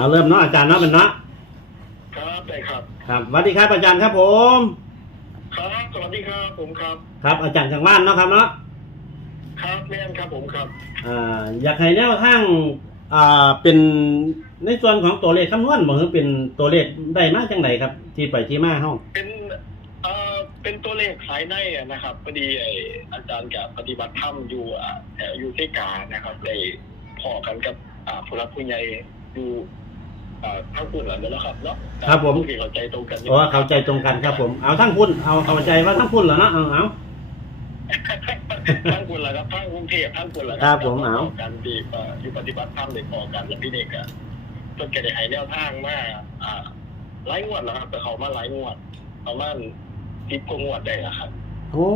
เอาเริ่มเนาะอาจารย์เนาะเป็นเนาะครับได้ครับ ครับสวัสดีครับอาจารย์ครับผม ครับสวัสดีครับผมครับ ครับ อาจารย์ทางบ้านเนาะครับเนาะครับแม่นครับผมครับอ่าอยากให้แนวทางอ่าเป็นในส่วนของตัวเลขคำนวณบ่คือเป็นตัวเลขได้มาจังไดครับ ที่ไปที่มาเฮาเป็นเอ่อเป็นตัวเลขสายในอะนะครับพอดีไออาจารย์กับปฏิบัติธรรมอยู่อ่าแถวอยู่ที่กานะครับได้พอกันกับอ่าผู้รักผู้ใหญ่อยู่ อ่าทั้งคุณหลังแล้วครับเนาะที่เข้าใจตรงกันเพราะว่าเข้าใจตรงกันครับผม เอาทั้งพุ่นเอาเข้าใจว่าทั้งพุ่นเหรอเนาะเอาเอา ทั้งคุณหลังครับทั้งกรุงเทพทั้งคุณหลังครับผมเอากันดีอ่าอยู่ปฏิบัติธรรมได้พอกันแล้วพี่เด็กอะจนแกได้ให้แนวทางมาอ่าหลายงวดแล้วครับ แต่เขามาหลายงวดประมาณสิบกว่างวดได้แล้วครับ โอ้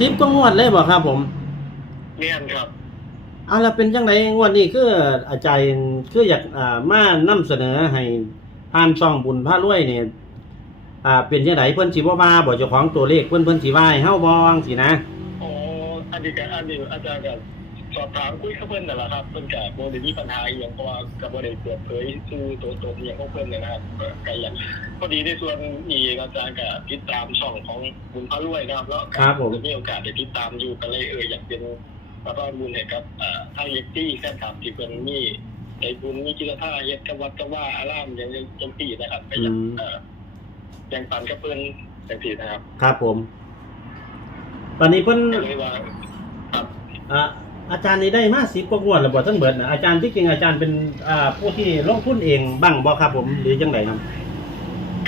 สิบก็งวดเลยบ่ครับผม เนียนครับ เอาแล้วเป็นจังไดงวดนี้คืออาจารย์คืออยากอ่ามานำเสนอให้ผ่านช่องบุญพระรวยเนี่ยอ่าเป็นจังไดเพิ่นสิบ่ว่าบ่เจ้าของตัวเลขเพิ่นเพิ่นสิว่าให้เฮาบ่จังซี่นะอ๋ออันนี้ก็อันนี้อาจารย์ก็สอบถามคุยกับเพิ่นนั่นแหละครับเพิ่นก็บ่ได้มีปัญหาอหย่างเพราะว่าก็บ่ได้เปิดเผยชื่อตัวตนอหย่างของเพิ่นเลยนะครับก็ก็อย่างพอดีในส่วนนี้อาจารย์ก็ติดตามช่องของบุญพระรวยนะครับแล้วครับผมก็มีโอกาสได้ติดตามอยู่ก็เลยเอออยากเป็น พระบาบุญให้กับอ่าทางเยตี้แค่ถามที่เพิ่นมีในบุญมีกิจท่าเฮ็ดกับวัดกับว่าอารามอย่างจังซี่นะครับก็อยากเอ่อแบ่งปันกับเพิ่นจังซี่นะครับ ครับผม ตอนนี้เพิ่นก็เลยว่าครับอ่าอาจารย์นี่ได้มา10กว่างวดแล้วบ่ทั้งเบิดน่ะอาจารย์ที่จริงอาจารย์เป็นอ่าผู้ที่ลงทุนเองบ้างบ่ครับผมหรือจังไดครับ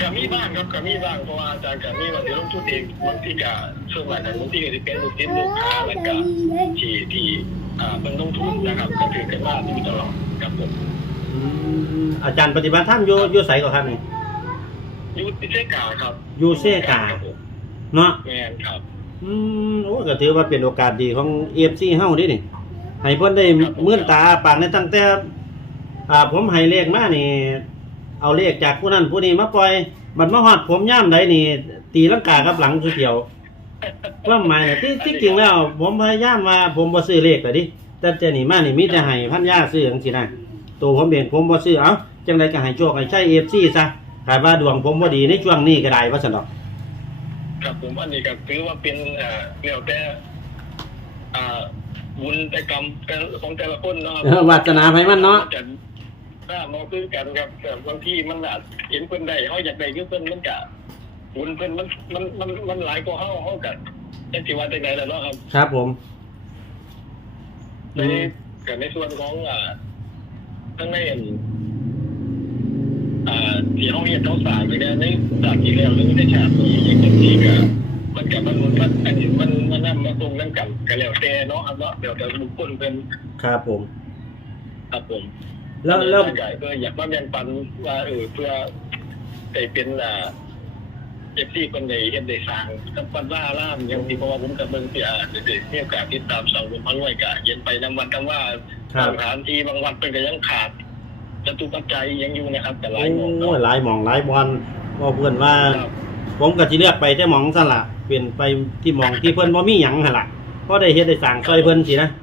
ก็มีบ้างครับก็มีบ้างเพราะว่าอาจารย์ก็มีว่าเดี๋ยวลงทุนเองบางทีก็ส่วนใหญ่บางทีก็จะเป็นลูกศิษย์ลูกค้าแล้วก็ที่ที่อ่าเป็นลงทุนนะครับก็ถือกันว่าอยู่ตลอดครับผมอืมอาจารย์ปฏิบัติธรรมอยู่อยู่ไสก่อนครับนี่อยู่ที่เซกาครับอยู่เซกาครับผมเนาะแม่นครับ อืมโอ้ก็ถือว่าเป็นโอกาสดีของ AFC เฮาเดินี่ให้เพิ่นได้มื่นตาปากในตั้งแต่อ่าผมให้เลขมานี่ เอาเลขจากผู้นั้นผู้นี้มาปล่อยบัดมาฮอดผมย่ามใดนี่ ตีลังกากับหลังคือเดียวความหมายน่ะที่ที่จริงแล้ว ผมพยายามว่าผมบ่ซื้อเลขแต่ดิแต่เจนี่มานี่มีแต่ให้พันยาซื้อจังซี่นะตัวผมเองผมบ่ซื้อเอ้าจังไดก็ให้โชคให้ใช้ AFC ซะถ้าว่าดวงผมบ่ดีในช่วงนี้ก็ได้ว่าซั่นดอกครับผมอันนี้ก็ถือว่าเป็นเอ่อเรียกแต่อ่าบุญแต่กรรมแต่ของแต่ละคนเนาะ เออวาสนาไผมันเนาะจะ ถ้ามาคือกันครับแต่บางทีมันอาจเห็นเพิ่นได้เฮาอยากได้คือเพิ่นมันก็บุญเพิ่นมันมันมันมันหลายกว่าเฮาเฮาก็จังสิว่าจังไดล่ะเนาะครับครับผมในกับในส่วนของอ่าทั้งในอันอ่าที่เฮาเฮ็ดเฮาสร้างไปแล้วในฉากที่แล้วหรือในฉากที่อย่างที่ก็มันก็มันมันอันนี้มันมันนำมาตรงนั้นกันก็แล้วแต่เนาะครับเนาะแล้วแต่บุคคลเป็นครับผมครับผม แล้วแล้ว ใหญ่ก็อยากมาแบ่งปันว่าเออเพื่อได้เป็นอ่าเอฟซีคนใดเฮ็ดได้สร้างกับปันว่าล่ามอย่างที่เพราะว่าผมกับเบิ่งที่อ่าเด็กมีโอกาสติดตามสองคนพันรวยกะเย็นไปนำวันกันว่าครับ สถานที่บางวันเป็นก็ยังขาดจตุปัจจัยยังอยู่นะครับ แต่หโอลายหมอง้เนาะยหลายหมองหลายบอลว่าเพื่อนว่า ครับผมก็สิเลือกไปแต่หมองสั่นล่ะเปลี่ยนไปที่หมองที่เพิ่นบ่มีหยังหั่นล่ะเพราะได้เฮ็ดได้สร้างซอยเพิ่นสินะแต่ล่า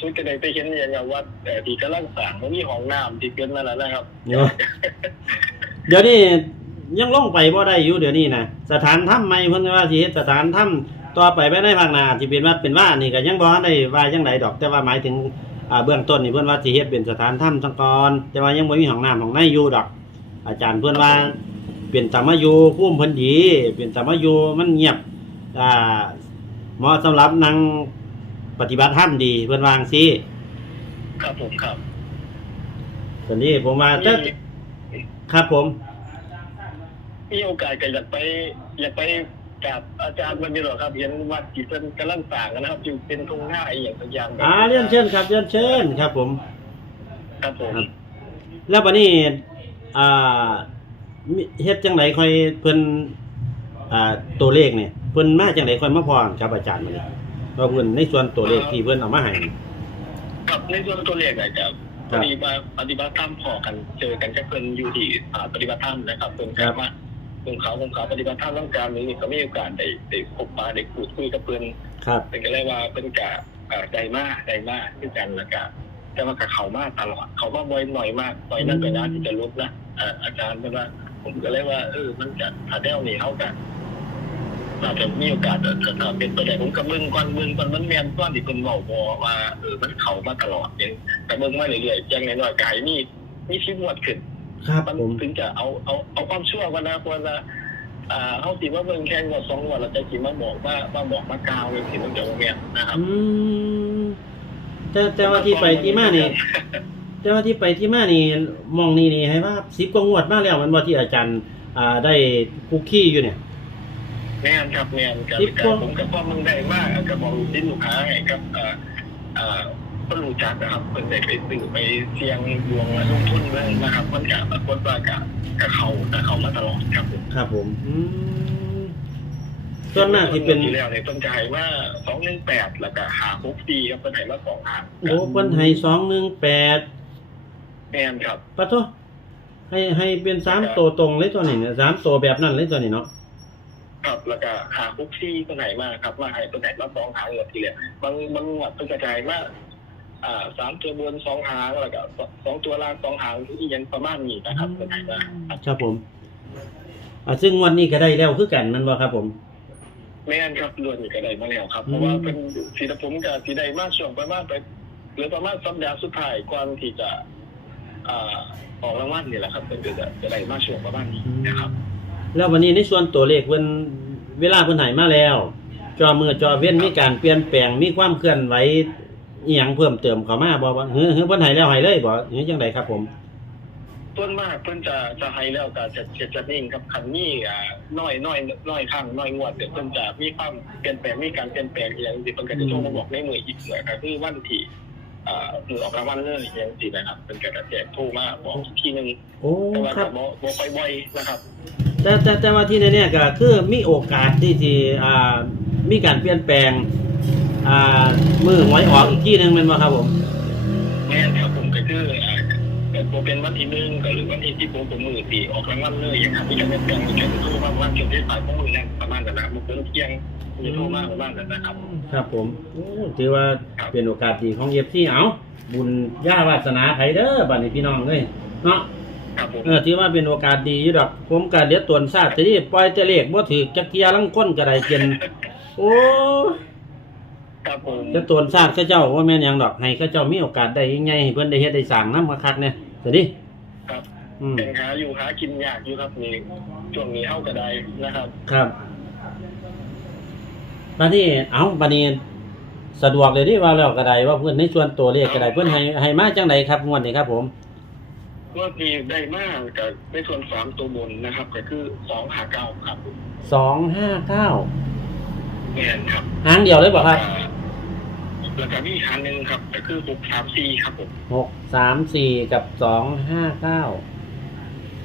สุดก็ได้ไปเห็นอย่างว่าแต่ที่กำลังสร้างมันมีห้องน้ำที่เกินนั่นแหละนะครับ เดี๋ยวเดี๋ยวนี้ยังลงไปบ่ได้อยู่เดี๋ยวนี้นะสถานถ้ำใหม่เพิ่นว่าสิเฮ็ดสถานถ้ำต่อไปไปในภาคหน้าสิเป็นว่าเป็นว่านี่ก็ยังบ่ทันได้ว่าจังไดดอก แต่ว่าหมายถึงอ่าเบื้องต้นนี่เพิ่นว่าสิเฮ็ดเป็นสถานถ้ำสังกรแต่ว่ายังบ่มีห้องน้ำห้องในอยู่ดอก อาจารย์เพิ่นว่าเป็นตามาอยู่ภูมิเพิ่นดีเป็นตามาอยู่มันเงียบอ่าเหมาะสำหรับนั่ง ปฏิบัติธรรมดีเพิ่นวาจั่งซี่ครับผมครับตอนนี้ผมว่าจะมีครับผม มีโอกาสก็อยากไป อยากไปกับอาจารย์มันนี่หรอครับเห็นวัดที่เป็นกำลังสร้างนะครับ อยู่เป็นทุ่งหน้าอหย่างสักอย่างแบบอ่าเรียนเชิญครับเรียนเชิญครับผม ครับผมครับ แล้วบัดนี้อ่ามิเฮ็ดจังไดค่อยเพิ่นอ่าตัวเลขเนี่ยเพิ่นมาจังไดค่อยมาพรครับอาจารย์มื้อนี้ ว่าเพิ่นในส่วนตัวเลขที่เพิ่นเอามาให้ครับในส่วนตัวเลขนะครับคพรัอบดีมาปฏิบัติธรรมพอกันเจอกันกับเพิ่นอยู่ที่อ่าปฏิบัติธรรมนะครับเพิ่นกลับมาเพิ่นเขาเพิ่นเขาปฏิบัติธรรมต้องการนี้ก็มีโอกาสได้ได้พบปะได้พูดคุยกับเพิ่นครับ เป็นก็เลยว่าเป็นกะอ่าใจมากใจมากด้วยกันแล้วก็แต่ว่ากับเขามากตลอดเขามาบ่อยหน่อยมากหน่อยนั่นก็น่าที่จะลดนะอ่าอาจารย์ก็ว่าผมก็เลยว่าเออมันจะถ้าแนวนี้เขากัน อาจจะมีโอกาสจะจะเป็นไปได้ผมกับมึงก่อนมึงก่อนมันแมนก้อนที่คนบอกบอกว่าเออมันเขามาตลอดเนี่ยแต่มึงมาเรื่อยๆยังไงหน่อยๆกายมีมีที่มวดขึ้นครับมันผมถึงจะเอาเอาเอาความชั่วกันนะควรจะอ่าเขาสิว่าเมืองแข่งกว่าสองวันเราจะกินมาบอกว่ามาบอกมากาวเลยสิมันจะโรงเรียนนะครับอืมแต่แต่ว่าที่ไปที่มานี่แต่ว่าที่ไปที่มานี่มองนี่นี่ให้ว่าสิบกว่างวดมาแล้วมันว่าที่อาจารย์ อ่าได้คุกคีอยู่เนี่ย แม่นครับแม่นกับสิบกว่าผมกับพ่อมึงได้มากกับบอกลูกศิษย์ลูกค้าไงครับอ่าอ่าก็รู้จักนะครับเพิ่นได้ไปซื้อไปเสี่ยงดวงและลงทุนเรื่องนะครับมันกับคนว่ากะกับเขากับเขามาตลอดครับผมครับผมอืมส่วนมากที่เป็นที่แล้วเนี่ยต้นจะให้มาสองหนึ่งแปดแล้วก็หาหกปีครับเพิ่นให้มาสองหางโอ้เพิ่นให้สองหนึ่งแปดแม่นครับปะโทให้ให้เป็นสามตัวตรงเลยตัวนี้เนี่ยสามตัวแบบนั้นเลยตัวนี้เนาะ ครับแล้วก็หาคุกซี่ตัวไหนมาครับมาให้ตัวไหนมาสองหางเหลือทีเหลือบางบางหวัดเป็นกระจายมาอ่าสามตัวบนสองหางแล้วก็สองตัวล่างสองหางที่ยังประมาณนี้นะครับตัวไหนมาครับผมอ่าซึ่งวันนี้ก็ได้แล้วคือกันนั่นว่าครับผมแม่นครับล้วนอยู่กระไดมาแล้วครับ เพราะว่าเป็นสีดผมกับสีใดมาช่วงประมาณไปหรือประมาณสัปดาห์สุดท้ายก่อนที่จะอ่าออกรางวัลนี่แหละครับเป็นจะจะได้มาช่วงประมาณนี้นะครับ แล้ววันนี้ในส่วนตัวเลขเพิ่นเวลาเพิ่นใหายมาแล้ว จอมือจอเว้นมีการเปลี่ยนแปลงมีความเคลื่อนไหวอีหยังเพิ่มเติมเข้ามาบ่ว่าเฮ้อเฮ้อเพิ่นใหายแล้วใหายเลยบ่หรือจังไดครับผม ต้นมากเพิ่นจะจะให้แล้วก็จะจะจะนิ่งครับคันนี้อ่าน้อยน้อยน้อยข้างน้อยงวดเดี๋ยวเพิ่นจะมีความเปลี่ยนแปลงมีการเปลี่ยนแปลงอย่างที่เพิ่นก็จะโทรมาบอกในมืออีกเหมือนก็คือวันที่ อ่ามือออกรางวัลเลยอย่างที่นะครับเพิ่นก็จะแจกโทรมาบอกอีกทีหนึงโอ้แต่ว่าครัก็บบ่บ่ค่อยบ่อยนะครับ แต่แต่แต่ว่าที่แน่ๆก็คือมีโอกาสที่สิอ่ามีการเปลี่ยนแปลงอ่ามือหวยออกอีกที่หนึงแม่นบ่ครับผม แม่นครับผมก็คืออ่าแต่บ่เป็นวันที่หนึ่งก็หรือวันที่ที่ผมผมมือตีออกรางวัลเลยอย่างครับมีการเปลี่ยนแปลงมีการโทรมาว่าช่วงที่สายของมือนั้นประมาณนั้นนะมันเพิ่นเที่ยง มีโทรมาประมาณนั้นนะครับ ครับผมโอ้ถือว่าเป็นโอกาสดีของเอฟซีเอาบุญญาวาสนาไผเด้อบัดนี้พี่น้องเอ้ยเนาะครับผมเออถือว่าเป็นโอกาสดีอยู่ดอก ผมก็เดี๋ยวตวนทราบทีนี้ปล่อยแต่เลขบ่ถือจักเทียลังก้นก็ได้เกินโอ้ครับผมจะตวนทราบเขาเจ้าว่าแม่นหยังดอกให้เขาเจ้ามีโอกาสได้ยังไงให้เพิ่นได้เฮ็ดได้สร้างนำคักๆเนี่ยสวัสดีครับอืมเป็นหาอยู่หากินยากอยู่ครับนี่ช่วงนี้เข้าก็ได้นะครับ ครับ บัดนี้เอาบัดนี้สะดวกเลยที่ว่าแล้วก็ได้ว่าเพิ่นในส่วนตัวเลขก็ได้เพิ่นให้ให้มาจังไดครับงวดนี้ครับผมเมื่อปีได้มากกับในส่วนสามตัวบนนะครับ ก็คือสองหาเก้าครับสองห้าเก้าแม่นครับหางเดียวเลยบอกครับแล้วก็มีอีกอันหนึ่งครับ ก็คือหกสามสี่ครับผมหกสามสี่กับสองห้าเก้า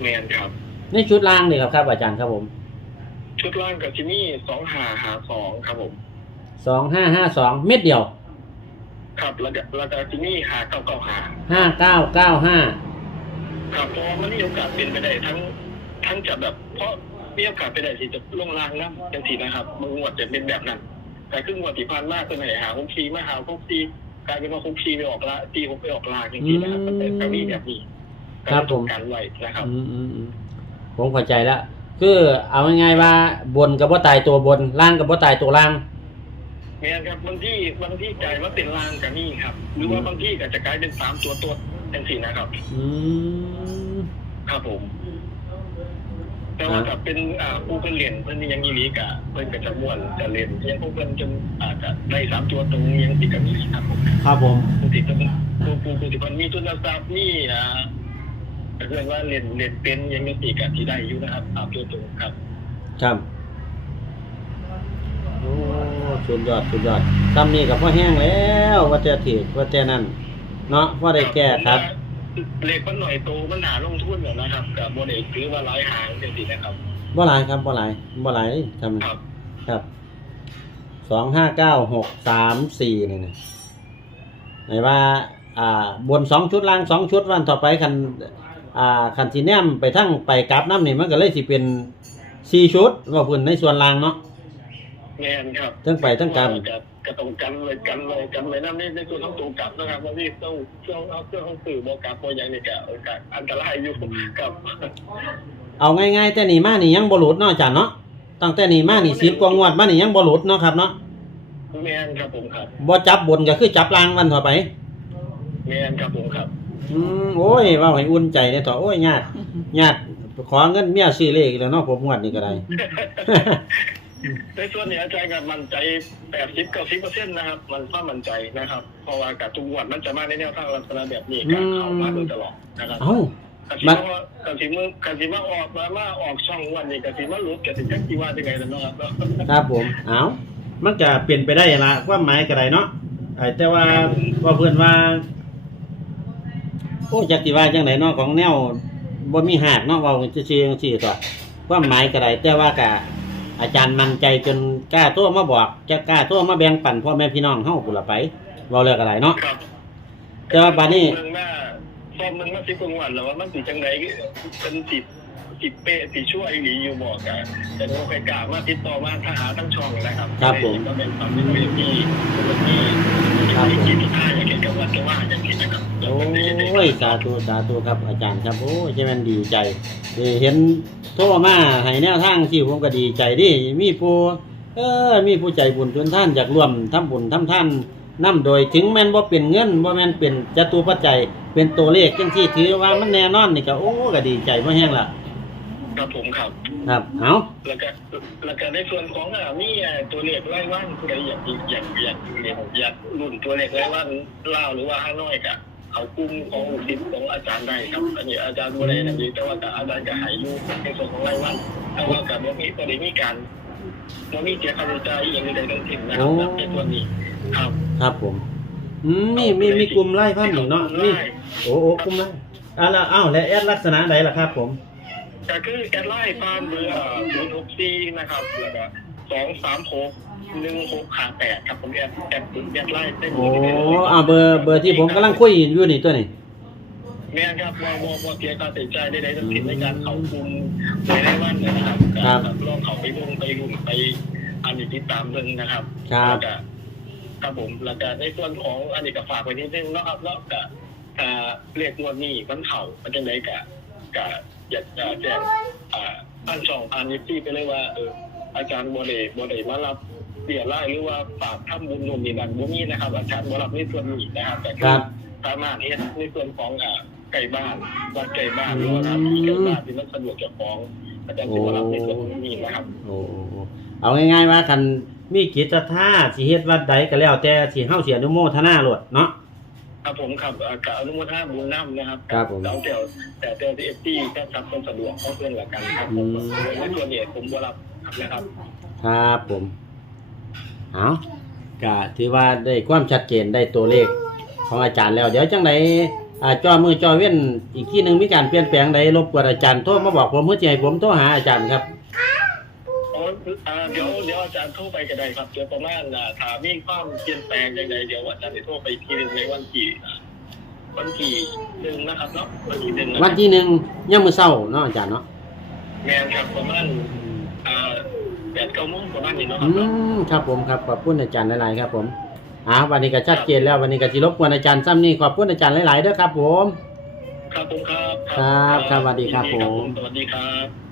แม่นครับ ในชุดล่างนี่ครับครับอาจารย์ครับผม ชุดล่างกับจิมี่สองหาหาสองครับผมสองห้าห้าสองเม็ดเดียวครับแล้วก็แล้วก็จิมี่หาเก้าเก้าหาห้าเก้าเก้าห้าครับเพราะว่ามันมีโอกาสเป็นไปได้ทั้งทั้งจะแบบ เพราะมีโอกาสเป็นไปได้ที่จะลงรางนะจังสีนะครับบางงวดจะเป็นแบบนั้น แต่ครึ่งงวดที่ผ่านมาเป็นไหนหาคุกคีมาหาคุกคีกลายเป็นว่าคุกคีไปออกละตีคุกไปออกลางจริงๆนะครับมันเป็นกรณีแบบนี้การตกการไว้นะครับ อืมอืมอืมผมเข้าใจแล้ว คือเอาง่ายๆว่าบนกับว่าตายตัวบนล่างกับว่าตายตัวล่างเมียครับบางที่บางที่กลายว่าเป็นลางกับนี่ครับ หรือว่าบางที่ก็จะกลายเป็นสามตัวตัวจังสีนะครับ อืม ครับผม แต่ว่าถ้าเป็นอ่าผู้เพิ่นเรียนเพิ่นยังยีรีกะเพิ่นก็จะม่วนจะเรียนยังพวกเพิ่นจนอาจจะได้สามตัวตรงยังติดกันนี่ครับผมครับผม ผู้ติดตัวผู้ผู้ผู้ที่เพิ่นมีทุนทรัพย์มีอ่า เรียกว่าเรียนเรียนเป็นยังมีติดกันที่ได้อยู่นะครับสามตัวตรงครับครับโอ้สุดยอดสุดยอดซ้ำนี่กับพ่อแห้งแล้วว่าจะถือว่าจะนั่นเนาะพ่อได้แก้ครับเล็กมันหน่อยโตมันหนาลงทุนเนี่ยนะครับกับโมเดลถือว่าร้ายหางจังซี่นะครับบ่หลายครับบ่หลายบ่หลายทำครับ ครับสองห้าเก้าหกสามสี่นี่นะไหนว่า อ่า บนสองชุดล่างสองชุดวันต่อไปคัน อ่าคันสีแนมไปทั้งไปกราบน้ำนี่มันก็เลยสิเป็นสี่ชุดว่าพื้นในส่วนล่างเนาะ แม่นครับทั้งไปทั้งกลับกับกระตรงกันเลยกันเลยกันเลยนั่นนี่ในส่วนของตัวกลับนะครับว่าที่ต้องเครื่องเอาเครื่องของสื่อบอกกลับตัวอย่างนี้ก็โอกาสอันตรายอยู่กับเอาง่ายๆแต่นี่มานี่ยังบ่หลุดเนาะอาจารย์เนาะตั้งแต่นี่มานี่10กว่างวดมานี่ยังบ่หลุดเนาะครับเนาะแมนครับผมครับบ่จับบนก็คือจับล่างวันต่อไป แมนครับผมครับ อืมโอ้ยเว่าให้อุ่นใจเด้อต่อโอ้ยยากยากขอเงินเมียซื้อเลขอีกแล้วเนาะผมงวดนี้ก็ได้ ในส่วนนี้อาจารย์ก็มั่นใจแปดสิบเก้าสิบเปอร์เซ็นต์นะครับ มันความมั่นใจนะครับ เพราะว่ากับทุกงวดมันจะมาในแนวทางลักษณะแบบนี้การเข้ามาโดยตลอดนะครับเอ้า กสิมากันสิมือกันสิมาออกมามาออกช่องวันนี้กันสิมาหลุดกันสิจักสิว่าจังไงล่ะเนาะครับครับผม เอามันก็เปลี่ยนไปได้ละความหมายก็ได้เนาะไอ้แต่ว่าว่าเพื่อนว่า โอ้จักสิว่าจังไดเนาะของแนวบ่มีหากเนาะเว้าซื่อๆจังซี่ตัวความหมายก็ได้แต่ว่าก็อาจารย์มั่นใจจนกล้าโทรมาบอกจะกล้าโทรมาแบ่งปันพ่อแม่พี่น้องเฮาพุ่นละไปเว้าแล้วก็ได้เนาะครับแต่ว่าบัดนี้ เมืองหน้าซ้อมมันมาสิบกว่าวันแล้วว่ามันสิจังไดเป็นสิบสิบเป๊ะสิชั่วไอ้หลีอยู่บอกกันแต่โนไปกล่าวมาติดต่อมาทหารทั้งช่องนะครับครับผม ก็เป็นความเป็นเวทีที่ ครับผมโอ้ยสาธุสาธุครับอาจารย์ครับโอ้ยใช่ม่นดีใจเห็นโทรมาให้แนวทางที่ผมก็ดีใจดิมีผู้เออมีผู้ใจบุญทุนท่านอยากร่วมทำบุญทำท่านนํโดยถึงแม่นบ่เป็นเงินบ่าแม่นเป็นจตุปัจจัยเป็นตัวเลขจังซี่ถือว่ามันแน่นอนนี่ก็โอ้ก็ดีใจบ่แห้งล่ะ ครับผมครับ ครับเอาแล้วก็แล้วก็ในส่วนของอะมีอะตัวเลขไล่ว่านผู้ใดอยากอยากอยากเรียนอยากรุ่นตัวเลขไล่ว่านเล่าวหรือว่าห้าน้อยกะเขากลุ่มของลูกศิษย์ของอาจารย์ได้ครับอันนี้อาจารย์บ่ได้นะดีแต่ว่าก็อาจารย์ก็ใหายอยู่ในส่วนของไล่ว่านแต่ว่ากับบ่มีบ่ได้มีการบ่มีเสียค่าใช้จ่ายอหย่างใดๆทั้งสิ้นนะครับในส่วนนี้ครับ ครับผมอืมมีมีมีกลุ่มไล่พันอยู่เนาะมีโอ้โอ้กลุ่มไล่อ่าแล้วอ้าวแล้วแอดลักษณะใดล่ะครับผม ก็คือแอดไลน์ฟาร์มเบอร์ศูนย์หกสี่นะครับแล้วก็สองสามหกหนึ่งหกห้าแปดครับผมแอดแอดแอดไลน์เต็มโอ้อ่าเบอร์เบอร์ที่ผมกำลังคุยอยู่นี่ตัวนี้แม่นครับว่าว่าว่าเสียค่าใช้จ่ายใดๆทั้งสิ้นในการเข้ากลุ่มในในวันนะครับครับลองเขาไปรุ่งไปรุ่นไปอันนี้ติดตามเรื่องนะครับครับแล้วก็ครับผมแล้วก็ในส่วนของอันนี้ก็ฝากไว้นิดนึงเนาะครับแล้วก็อ่าเรียกงวดนี้มันเข่ามันจังไดกะกะ อยากจะแจ้งอ่าท่านช่องพานิตี้ไปเลยว่าเอออาจารย์บอดบอดมารับเสียไล่หรือว่าฝากทำบุญนู่นนี่นั่นบ่มีนะครับ อาจารย์บรับในส่วนนี้นะครับแต่ครับ สามารถเฮ็ดในส่วนของอ่าไก่บ้านวัดไก่บ้านหรือว่าทำที่ไก่บ้านที่มันสะดวกเจ้าของอาจารย์สิมารับในส่วนนี้นะครับ โอ้โอ้โอ้เอาง่ายๆว่าคันมีกิจท่าสิเฮ็ดวัดใดก็แล้วแต่สิเฮาเสียอนุโมทนาโลดเนาะ ครับผมครับอ่ากะอนุโมทนาบุญน้ำนะครับครับผม แล้วแต่แต่แต่ที่เอฟซีก็ทำความสะดวกของเพื่อนละกันครับผมอืมในส่วนนี้ผมบ่รับนะครับครับผมเอาก็ถือว่าได้ความชัดเจนได้ตัวเลขของอาจารย์แล้ว เดี๋ยวจังไดอ่าจอมือจอเว้นอีกที่หนึงมีการเปลี่ยนแปลงใดรบกวนอาจารย์โทรมาบอกผมเพื่อจะให้ผมโทรหาอาจารย์ครับ อ๋ออ่าเดี๋ยวเดี๋ยวอาจารย์โทรไปก็ได้ครับเดี๋ยวประมาณอ่าถ้ามีความเปลี่ยนแปลงยังไงเดี๋ยวอาจารย์จะโทรไปอีกทีหนึงในวันที่อ่าวันที่หนึ่งนะครับเนาะวันที่หนึ่งะครับวันที่หนึ่งย่ามมื้อเช้าเนาะอาจารย์เนาะแมนครับประมาณอ่าแปดเก้าโมงประมาณนี้เนาะคอืรับเนาะมครับผมครับขอบคุณอาจารย์หลายๆครับผมอ่าวันนี้ก็ชัดเจนแล้ววันนี้ก็สิรบกวนอาจารย์ซ้ำนี่ขอบคุณอาจารย์หลายๆเด้อครับผม ครับผมครับครับครับสวัสดีครับยินผม สวัสดีครับ